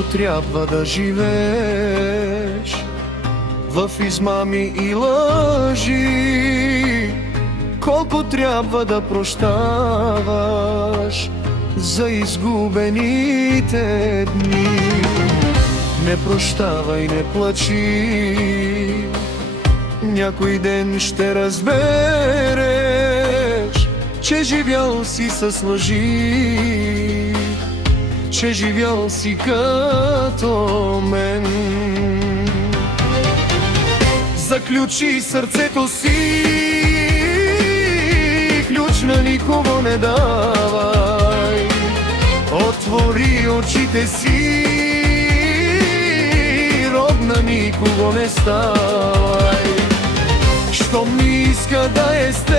Колко трябва да живееш в измами и лъжи, колко трябва да прощаваш за изгубените дни. Не прощавай, не плачи, някой ден ще разбереш, че живял си с лъжи, че живял си като мен. Заключи сърцето си, ключ на никого не давай. Отвори очите си, роб на никого не ставай. Щом ми иска да е с теб,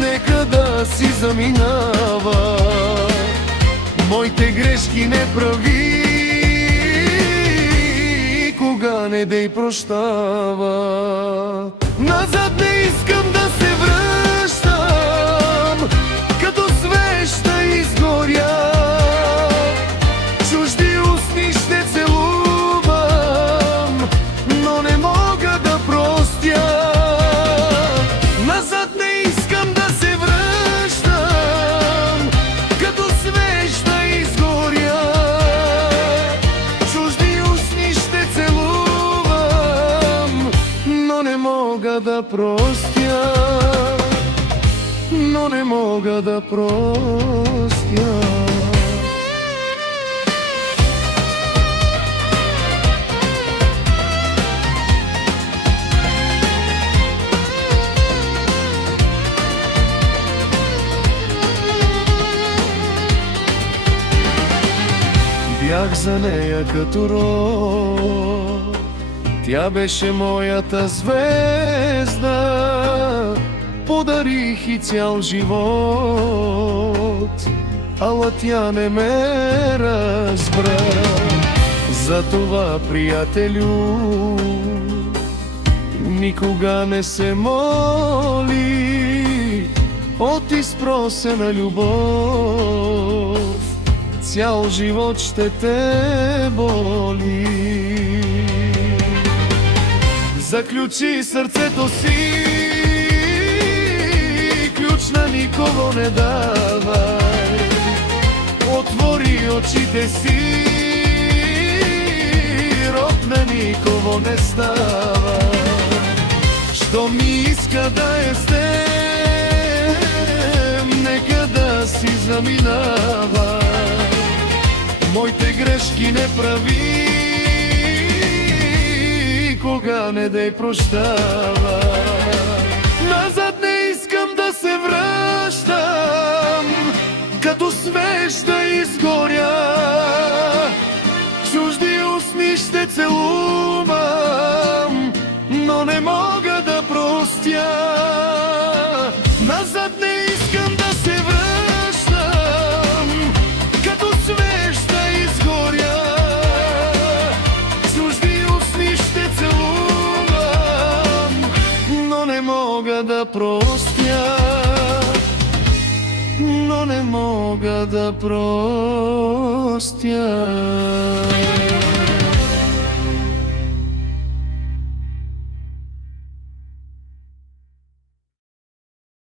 нека да си заминава. Моите грешки не прави, кога не дей прощава. Назад не искам да се връщам, като свещ да изгоря. Чужди устни ще целувам, но не мога да простя. Назад не искам да се връщам, като свещ да изгоря. Чужди устни ще целувам, но не мога да простя, но не мога да простя. Бях за нея като роб, тя беше моята звезда. Подарих и цял живот, ала тя не ме разбра. Затова, приятелю, никога не се моли от изпросена любов. Цял живот ще те боли. Заключи сърцето си, ключ на никого не давай. Отвори очите си, роб на никого не става. Що ми иска да е с теб, нека да си заминава. Моите грешки не прави, кога не дей прощава. Назад не искам да се връщам, като свещ да изгоря. Чужди устни ще целувам, но не мога да простя. Назад не искам да се връщам, като свещ да изгоря. Чужди устни ще целувам, но не мога да простя, но не мога да простя.